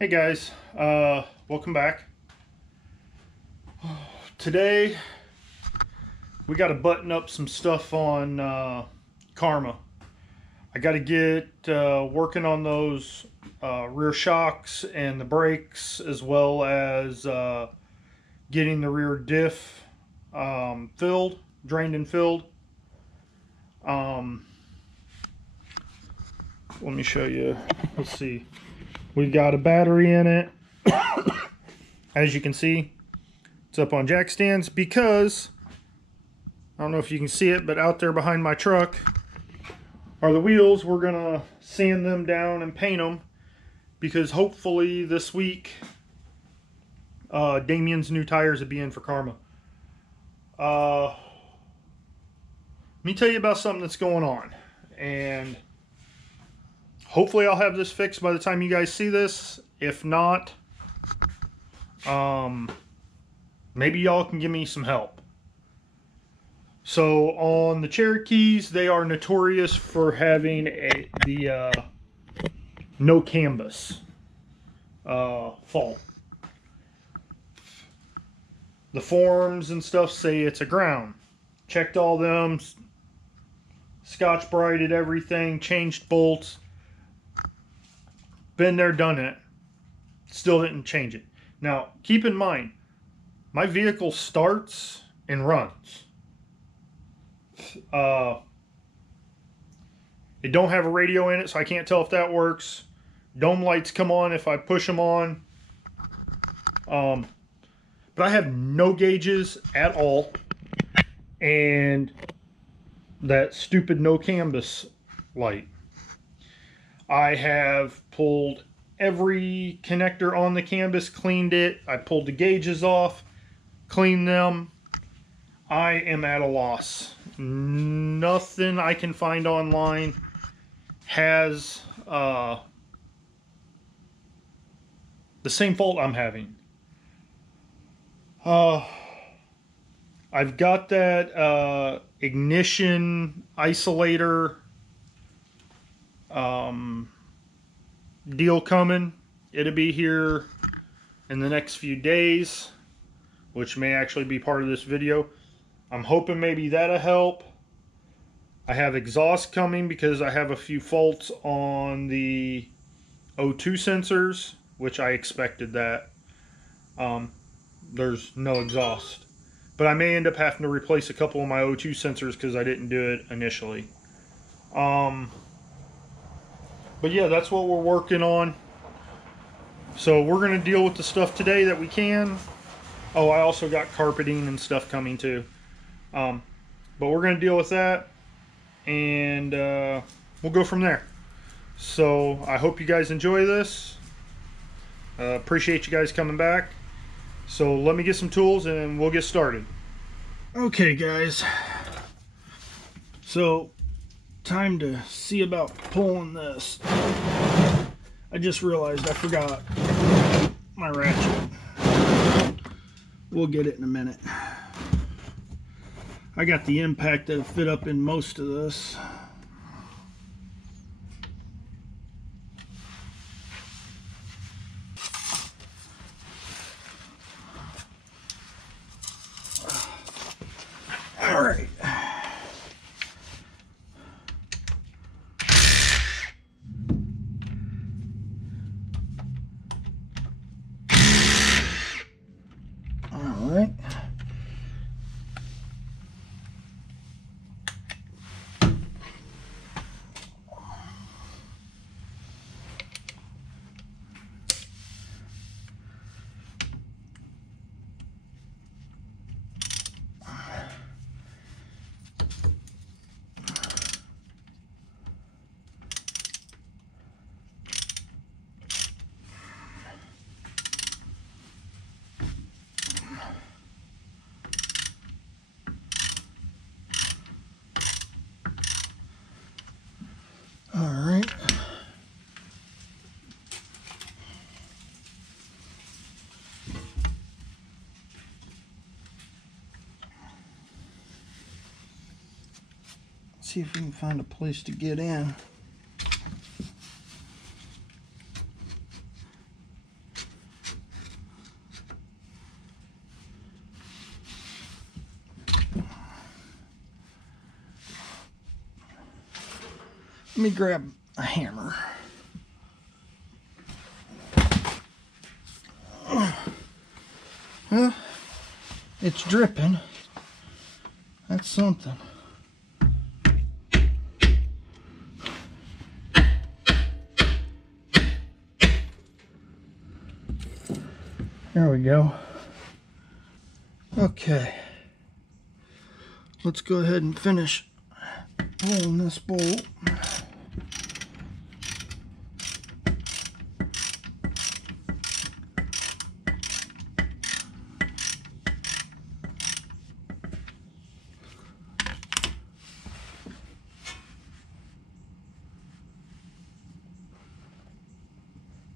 Hey guys, welcome back. Today we got to button up some stuff on Karma. I got to get working on those rear shocks and the brakes, as well as getting the rear diff drained and filled. Let me show you. Let's see. We got a battery in it. As you can see, it's up on jack stands because, I don't know if you can see it, but out there behind my truck are the wheels. We're gonna sand them down and paint them because hopefully this week Damien's new tires will be in for Karma. Let me tell you about something that's going on, and hopefully I'll have this fixed by the time you guys see this. If not, maybe y'all can give me some help. So on the Cherokees, they are notorious for having the no canvas fault. The forums and stuff say it's a ground. Checked all them, Scotch brighted everything, changed bolts. Been there, done it. Still didn't change it. Now, keep in mind, my vehicle starts and runs. It don't have a radio in it, so I can't tell if that works. Dome lights come on if I push them on. But I have no gauges at all. And that stupid no canvas light. I have pulled every connector on the canvas, cleaned it. I pulled the gauges off, cleaned them. I am at a loss. Nothing I can find online has the same fault I'm having. I've got that ignition isolator deal coming. It'll be here in the next few days, which may actually be part of this video. I'm hoping maybe that'll help. I have exhaust coming because I have a few faults on the O2 sensors, which I expected that. There's no exhaust. But I may end up having to replace a couple of my O2 sensors because I didn't do it initially. But yeah, that's what we're working on. So we're going to deal with the stuff today that we can. Oh, I also got carpeting and stuff coming too. But we're going to deal with that, and we'll go from there. So I hope you guys enjoy this. Appreciate you guys coming back. So let me get some tools and we'll get started. Okay guys, so time to see about pulling this. I just realized I forgot my ratchet. We'll get it in a minute. I got the impact that'll fit up in most of this. All right. All right. All right. See if we can find a place to get in. Let me grab a hammer. Well, it's dripping. That's something. There we go. Okay. Let's go ahead and finish pulling this bolt.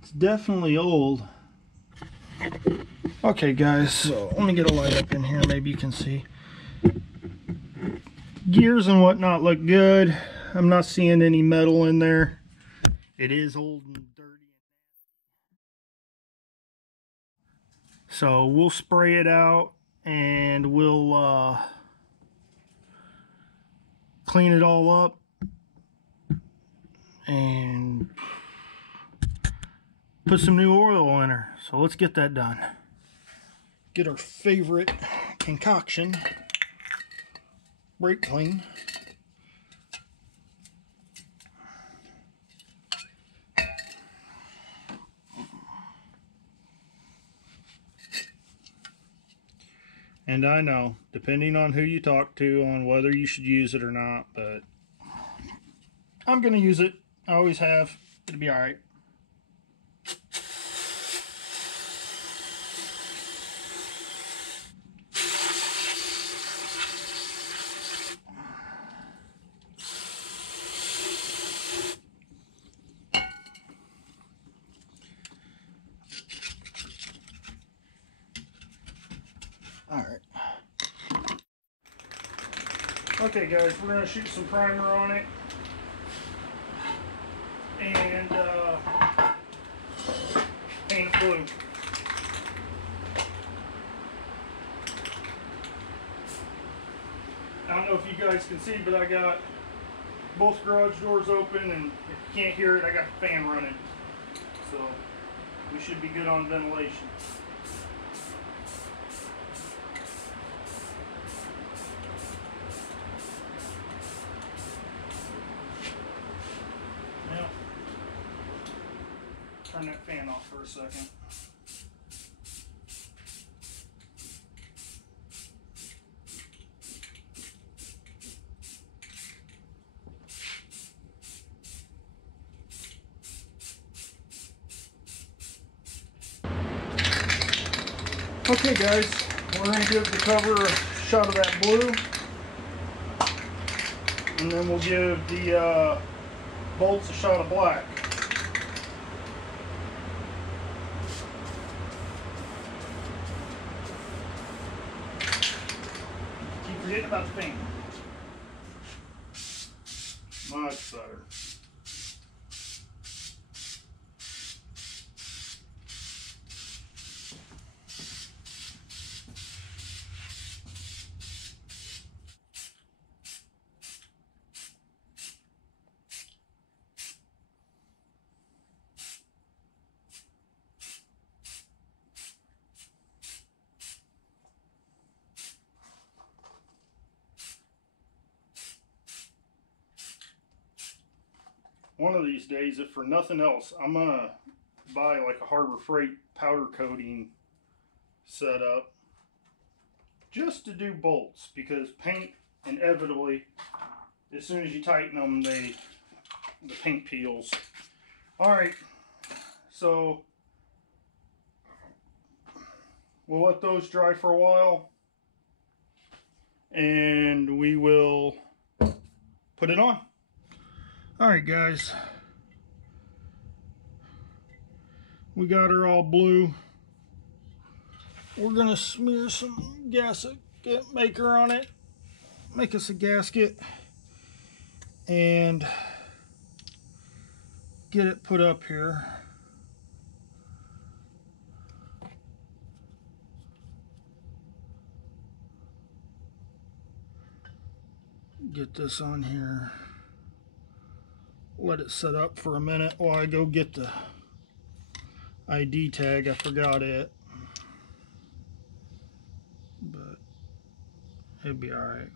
It's definitely old. Okay guys, so let me get a light up in here, maybe you can see. Gears and whatnot look good. I'm not seeing any metal in there. It is old and dirty. So we'll spray it out and we'll clean it all up and put some new oil in her. So let's get that done. Get our favorite concoction, brake clean. And I know, depending on who you talk to on whether you should use it or not, but I'm going to use it. I always have. It'll be alright. Alright. Okay guys, we're going to shoot some primer on it. And paint it blue. I don't know if you guys can see, but I got both garage doors open, and if you can't hear it, I got the fan running. So we should be good on ventilation. Now, turn that fan off for a second. Okay guys, we're going to give the cover a shot of that blue, and then we'll give the bolts a shot of black. Keep forgetting about the paint. Much better. One of these days, if for nothing else, I'm gonna buy like a Harbor Freight powder coating setup just to do bolts, because paint inevitably, as soon as you tighten them, the paint peels. Alright, so we'll let those dry for a while and we will put it on. Alright guys, we got her all blue. We're gonna smear some gasket maker on it, make us a gasket, and get it put up here. Get this on here let it set up for a minute while I go get the ID tag. I forgot it, but it'll be all right.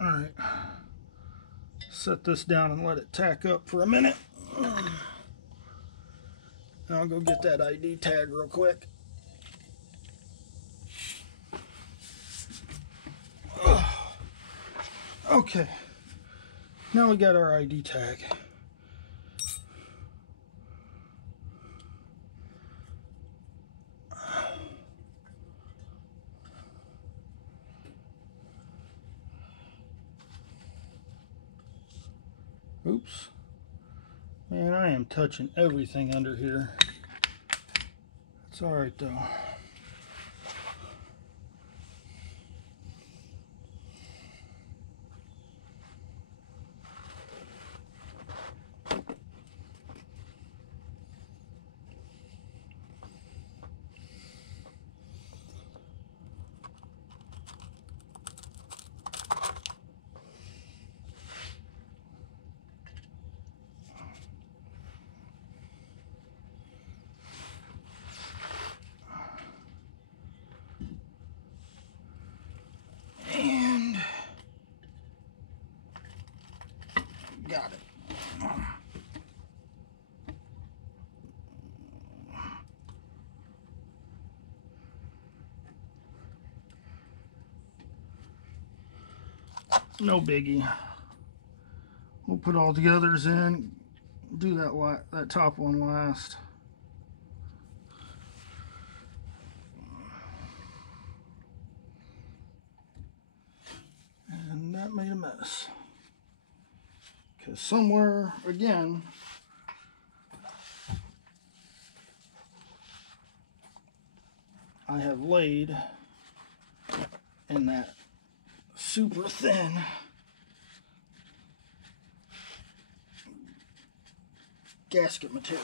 All right, set this down and let it tack up for a minute. And I'll go get that ID tag real quick. Okay, now we got our ID tag. Oops. Man, I am touching everything under here. It's all right though. And got it. No biggie. We'll put all the others in. Do that top one last. And that made a mess. Because somewhere, again, I have laid in that super thin gasket material.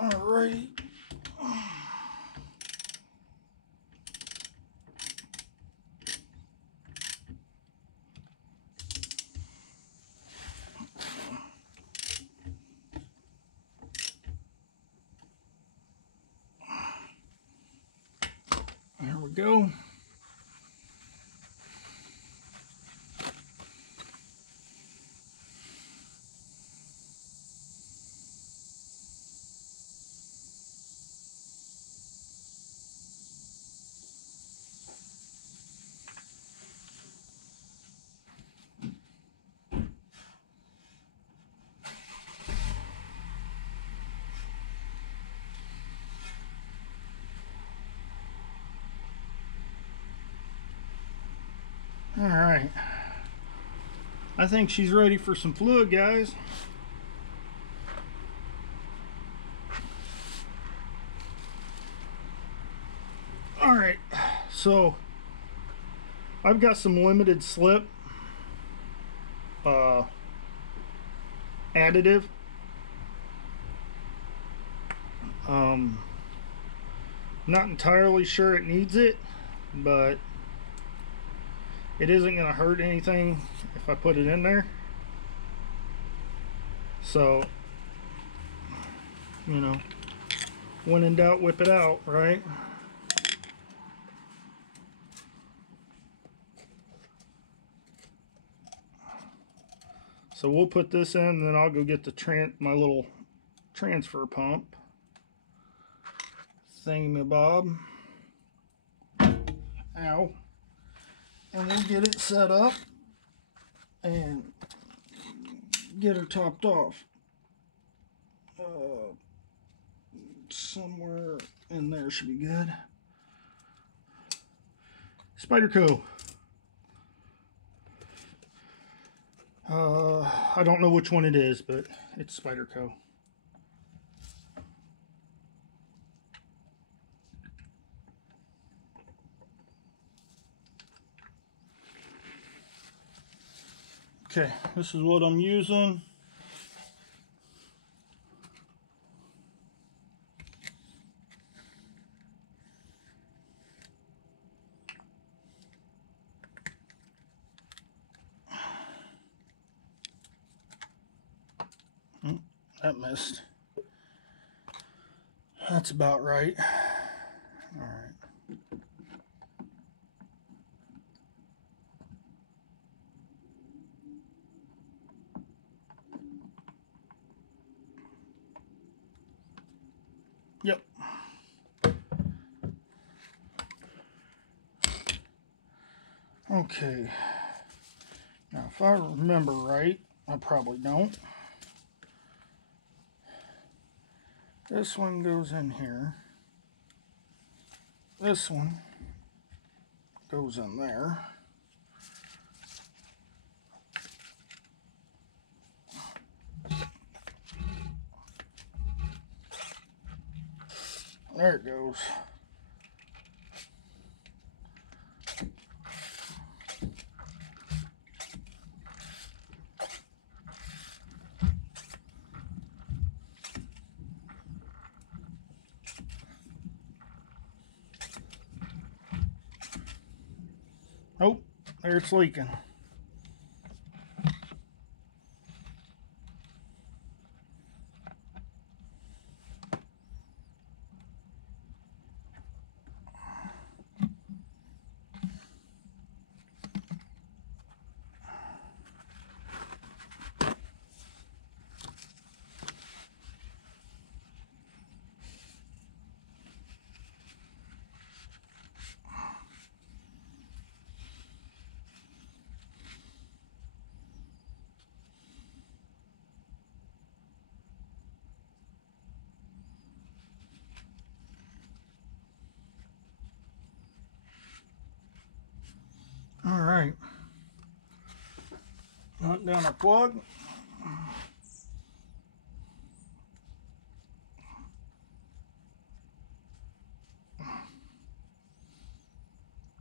Alrighty. There we go. All right. I think she's ready for some fluid, guys. All right. So I've got some limited slip additive. Not entirely sure it needs it, but it isn't going to hurt anything if I put it in there. So, you know, when in doubt, whip it out, right? So we'll put this in, and then I'll go get the my little transfer pump thingamabob. Ow. And we'll get it set up and get her topped off. Somewhere in there should be good. Spyderco. I don't know which one it is, but it's Spyderco. Okay, this is what I'm using. That missed. That's about right. All right. Yep. Okay. Now, if I remember right, I probably don't. This one goes in here. This one goes in there. There it goes. Oh, there it's leaking. All right. Hunt down our plug.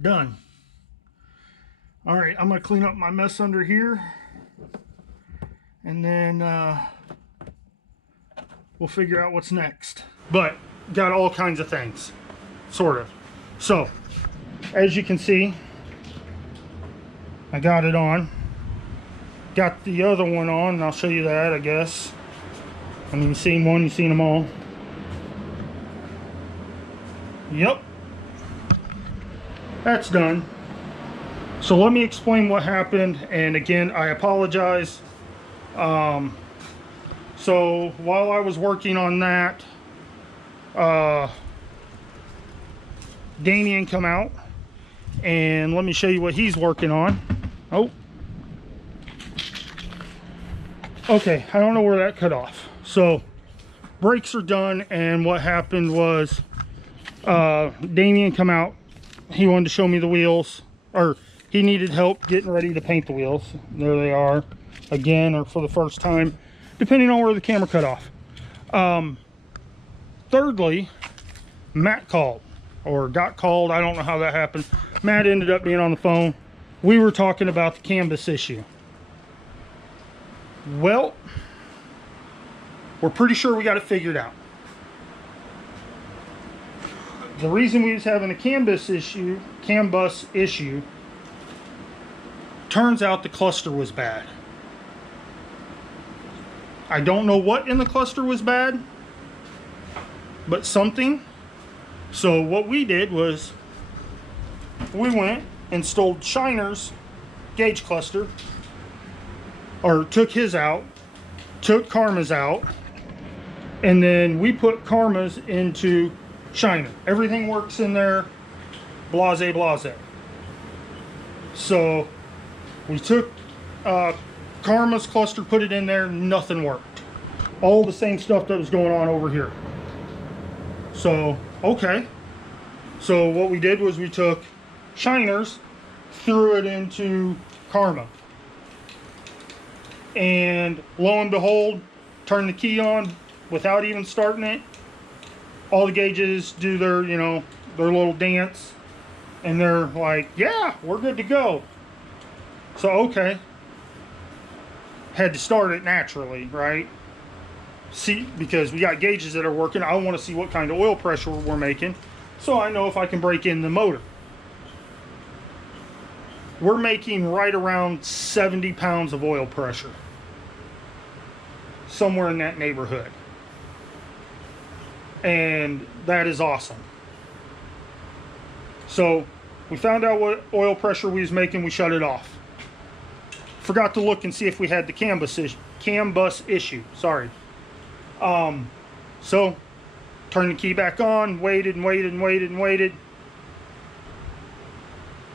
Done. All right, I'm gonna clean up my mess under here, and then we'll figure out what's next. But got all kinds of things, sort of. So, as you can see, I got it on. Got the other one on, and I'll show you that, I guess. I mean, you've seen one, you've seen them all. Yep. That's done. So let me explain what happened, and again, I apologize. So while I was working on that, Damien come out, and let me show you what he's working on. Oh. Okay, I don't know where that cut off. So brakes are done, and what happened was Damien come out. He wanted to show me the wheels, or he needed help getting ready to paint the wheels. There they are again, or for the first time, depending on where the camera cut off. Thirdly, Matt called, or got called. I don't know how that happened. Matt ended up being on the phone. We were talking about the canvas issue. Well, we're pretty sure we got it figured out. The reason we was having a CAN bus issue, turns out the cluster was bad. I don't know what in the cluster was bad, but something. So what we did was we went, installed Shiner's gauge cluster, or took his out, took Karma's out, and then we put Karma's into Shiner. Everything works in there, blase blase. So we took Karma's cluster, put it in there, nothing worked. All the same stuff that was going on over here. So, okay. So what we did was we took Shiner's, threw it into Karma. And lo and behold, turned the key on without even starting it. All the gauges do their, you know, their little dance, and they're like, yeah, we're good to go. So, okay. had to start it naturally, right? See, because we got gauges that are working, I want to see what kind of oil pressure we're making, so I know if I can break in the motor. We're making right around 70 pounds of oil pressure, somewhere in that neighborhood, and that is awesome. So we found out what oil pressure we was making, we shut it off. Forgot to look and see if we had the CAN bus issue, sorry. So turned the key back on, waited and waited and waited and waited.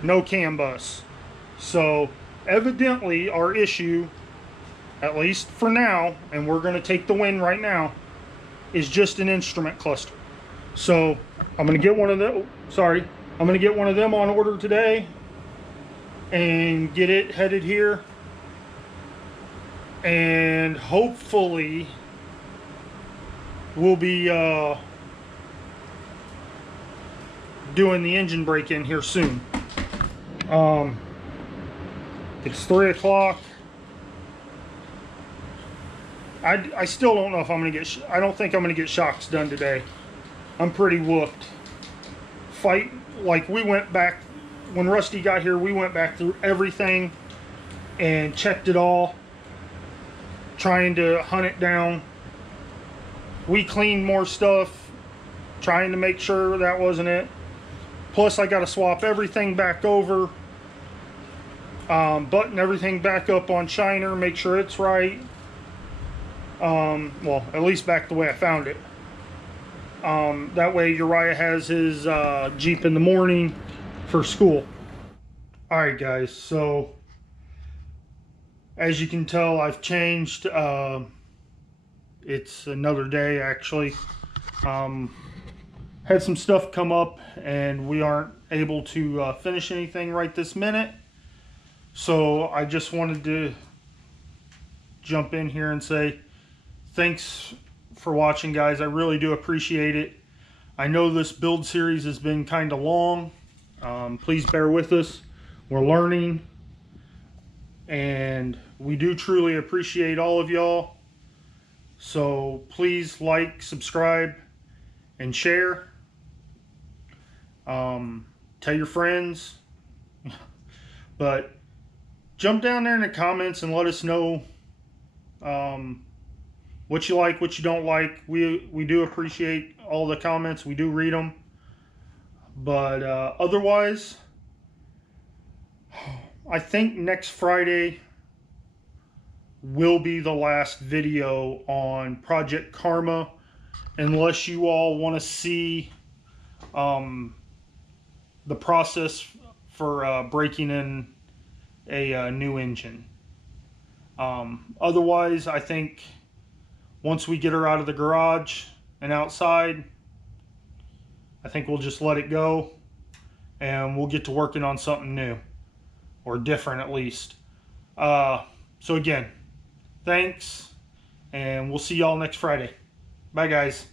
No CAN bus. So evidently our issue, at least for now, and we're going to take the win right now, is just an instrument cluster. So I'm going to get one of them, I'm going to get one of them on order today and get it headed here, and hopefully we'll be doing the engine break-in here soon. It's 3 o'clock. I still don't know if I'm gonna get. I don't think I'm gonna get shocks done today. I'm pretty whooped. Like we went back when Rusty got here. We went back through everything and checked it all, trying to hunt it down. We cleaned more stuff, trying to make sure that wasn't it. Plus I got to swap everything back over, button everything back up on Shiner, make sure it's right. Well, at least back the way I found it. That way Uriah has his Jeep in the morning for school. Alright guys, so as you can tell, I've changed. It's another day actually. Had some stuff come up and we aren't able to finish anything right this minute. So I just wanted to jump in here and say thanks for watching, guys. I really do appreciate it. I know this build series has been kind of long. Please bear with us. We're learning, and we do truly appreciate all of y'all. So please like, subscribe, and share. Tell your friends. But jump down there in the comments and let us know what you like, what you don't like. We do appreciate all the comments. We do read them. But otherwise, I think next Friday will be the last video on Project Karma, unless you all want to see the process for breaking in a new engine. Otherwise, I think once we get her out of the garage and outside, I think we'll just let it go and we'll get to working on something new, or different at least. So again, thanks, and we'll see y'all next Friday. Bye guys.